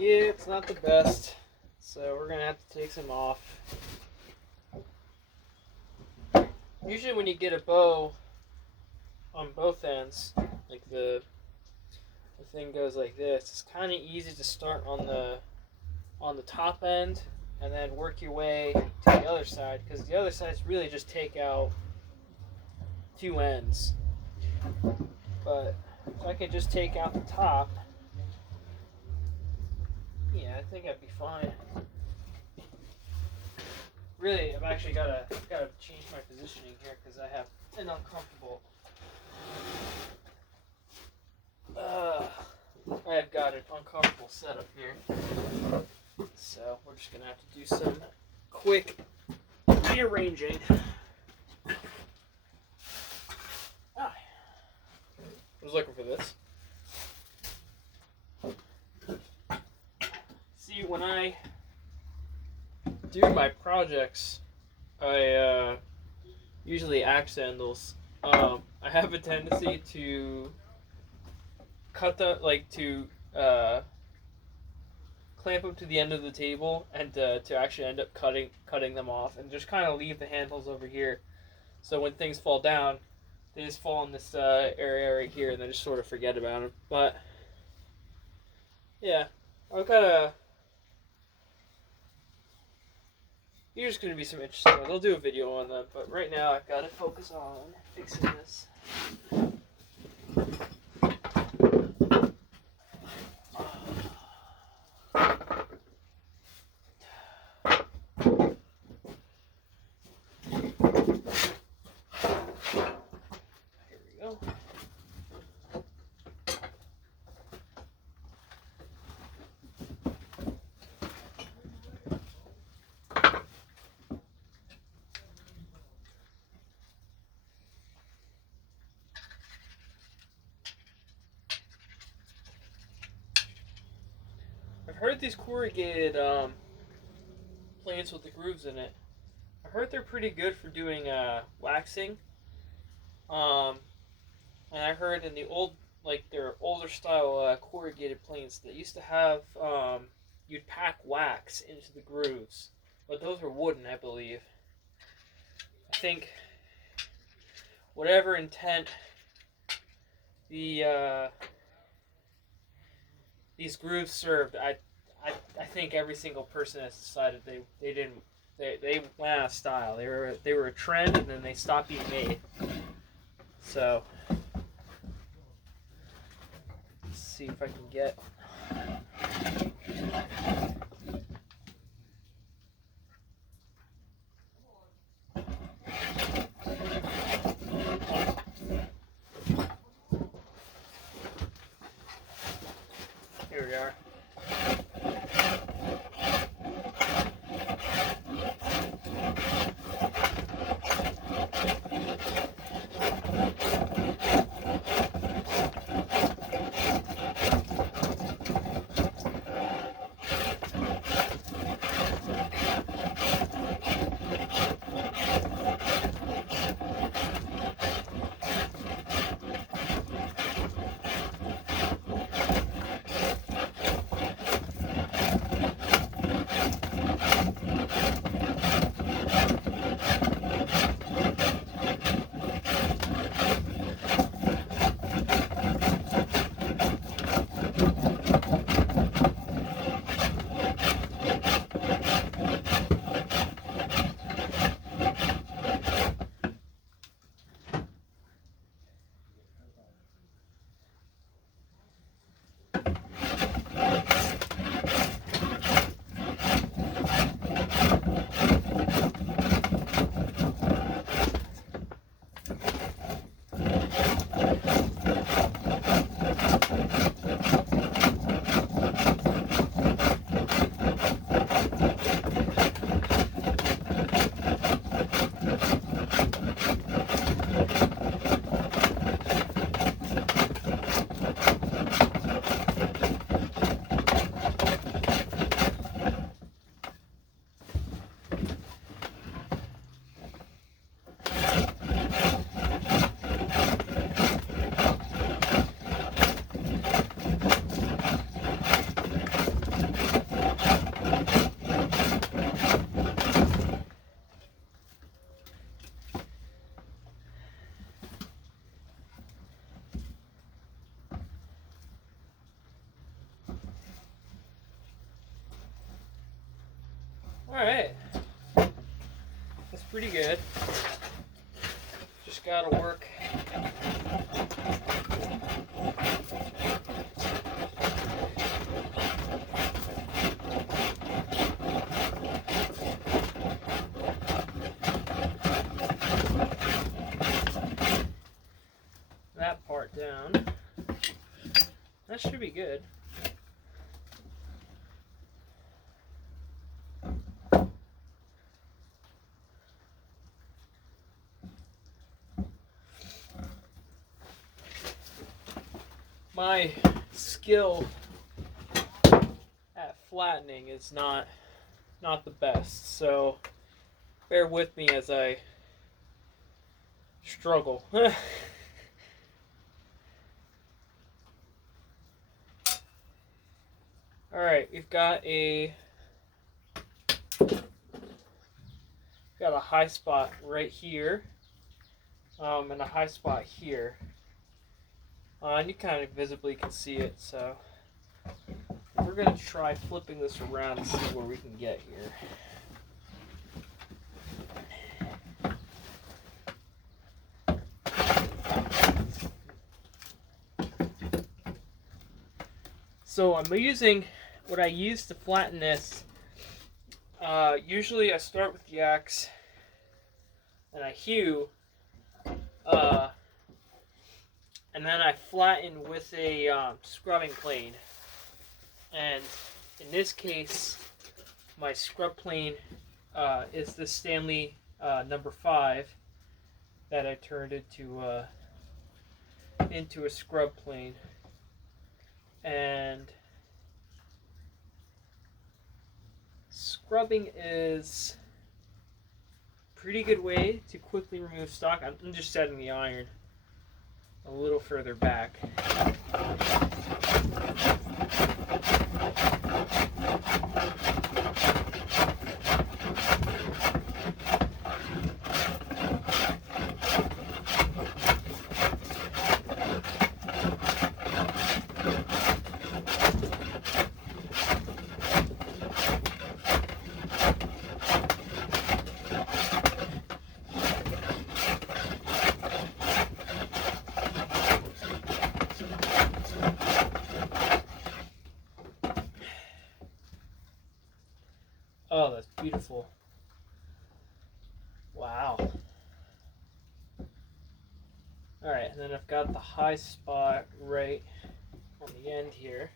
Yeah, it's not the best. So we're gonna have to take some off. Usually when you get a bow on both ends, like the thing goes like this, it's kind of easy to start on the top end and then work your way to the other side, because the other side's really just take out two ends. But if I could just take out the top, yeah, I think I'd be fine. Really, I've actually gotta change my positioning here because I have an uncomfortable. I've got an uncomfortable setup here, so we're just gonna have to do some quick rearranging. I was looking for this. See, when I do my projects, I usually axe handles. I have a tendency to cut clamp them to the end of the table and to actually end up cutting them off and just kind of leave the handles over here. So when things fall down, they just fall in this area right here, and then just sort of forget about them. But yeah, I've got a. Here's going to be some interesting ones. I'll do a video on them, but right now I've got to focus on fixing this. Here we go. I've heard these corrugated plates with the grooves in it. I heard they're pretty good for doing waxing. And I heard in the their older style corrugated plates that used to have you'd pack wax into the grooves, but those were wooden, I believe. I think whatever intent these grooves served, I think every single person has decided they went out of style. They were a trend, and then they stopped being made. So let's see if I can get. Here we are. Alright. That's pretty good. Just gotta work. That part down. That should be good. My skill at flattening is not the best, so bear with me as I struggle. Alright, we've got a high spot right here, and a high spot here. And you kind of visibly can see it, so we're going to try flipping this around and see where we can get here. So I'm using what I use to flatten this. Usually I start with the axe and I hew, and then I flatten with a scrubbing plane. And in this case, my scrub plane is the Stanley number 5 that I turned into a scrub plane. And scrubbing is a pretty good way to quickly remove stock. I'm just setting the iron a little further back. Oh, that's beautiful. Wow. Alright, and then I've got the high spot right on the end here.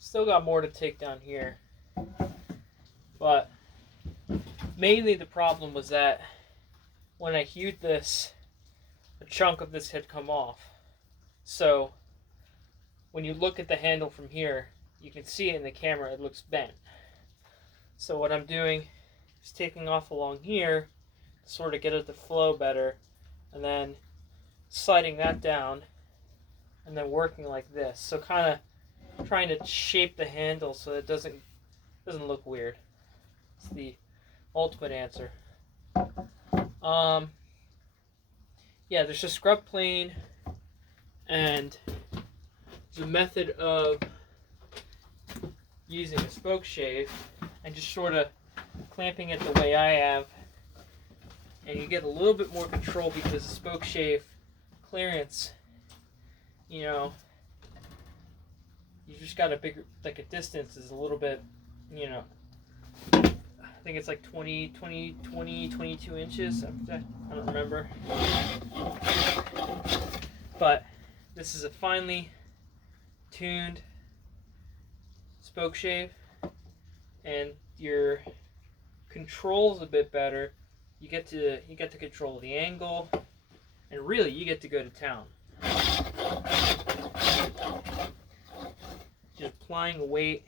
Still got more to take down here, but mainly the problem was that when I hewed this, a chunk of this had come off. So when you look at the handle from here, you can see it in the camera, it looks bent. So what I'm doing is taking off along here to sort of get it to flow better, and then sliding that down, and then working like this. So kind of trying to shape the handle so it doesn't look weird. It's the ultimate answer. Yeah, there's a scrub plane, and the method of using a spoke shave and just sort of clamping it the way I have, and you get a little bit more control because the spoke shave clearance, you know, you just got a bigger, like a distance is a little bit you know, I think it's like 22 inches. I don't remember. But this is a finely tuned spoke shave, and your control's a bit better. You get to control the angle, and really you get to go to town. Just applying a weight.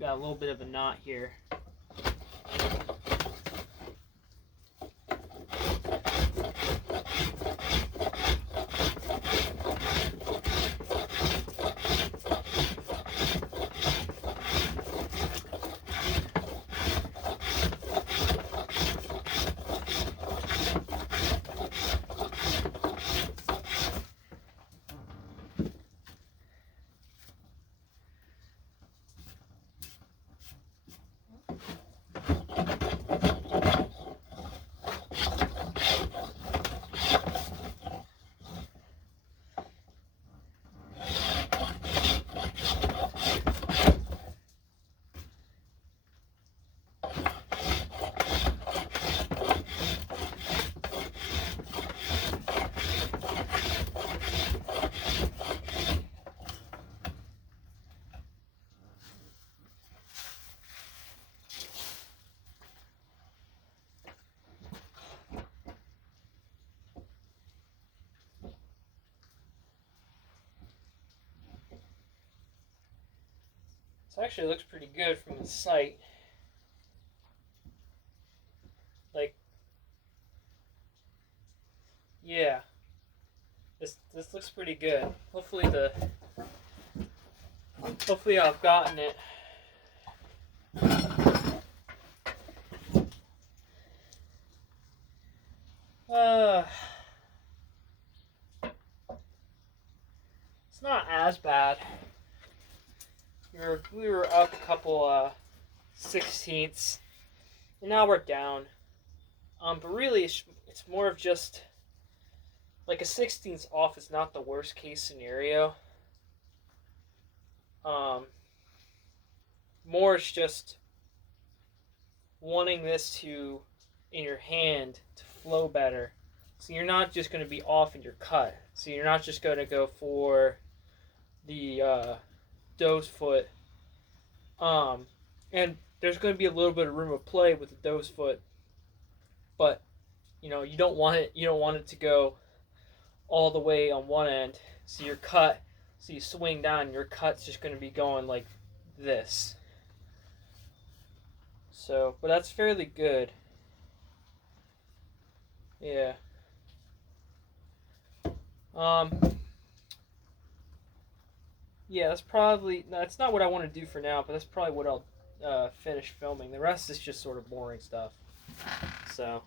Got a little bit of a knot here. This actually looks pretty good from the site. Like, yeah, this looks pretty good. Hopefully I've gotten it. It's not as bad. We were up a couple 16ths, and now we're down. But really, it's more of just like a 16th off is not the worst case scenario. More it's just wanting this to, in your hand, to flow better. So you're not just going to be off in your cut. So you're not just going to go for the doe's foot. And there's going to be a little bit of room of play with the doe's foot, but you don't want it to go all the way on one end. So you swing down, your cut's just going to be going like this. So, but that's fairly good. Yeah. Yeah, that's not what I want to do for now, but that's probably what I'll finish filming. The rest is just sort of boring stuff. So,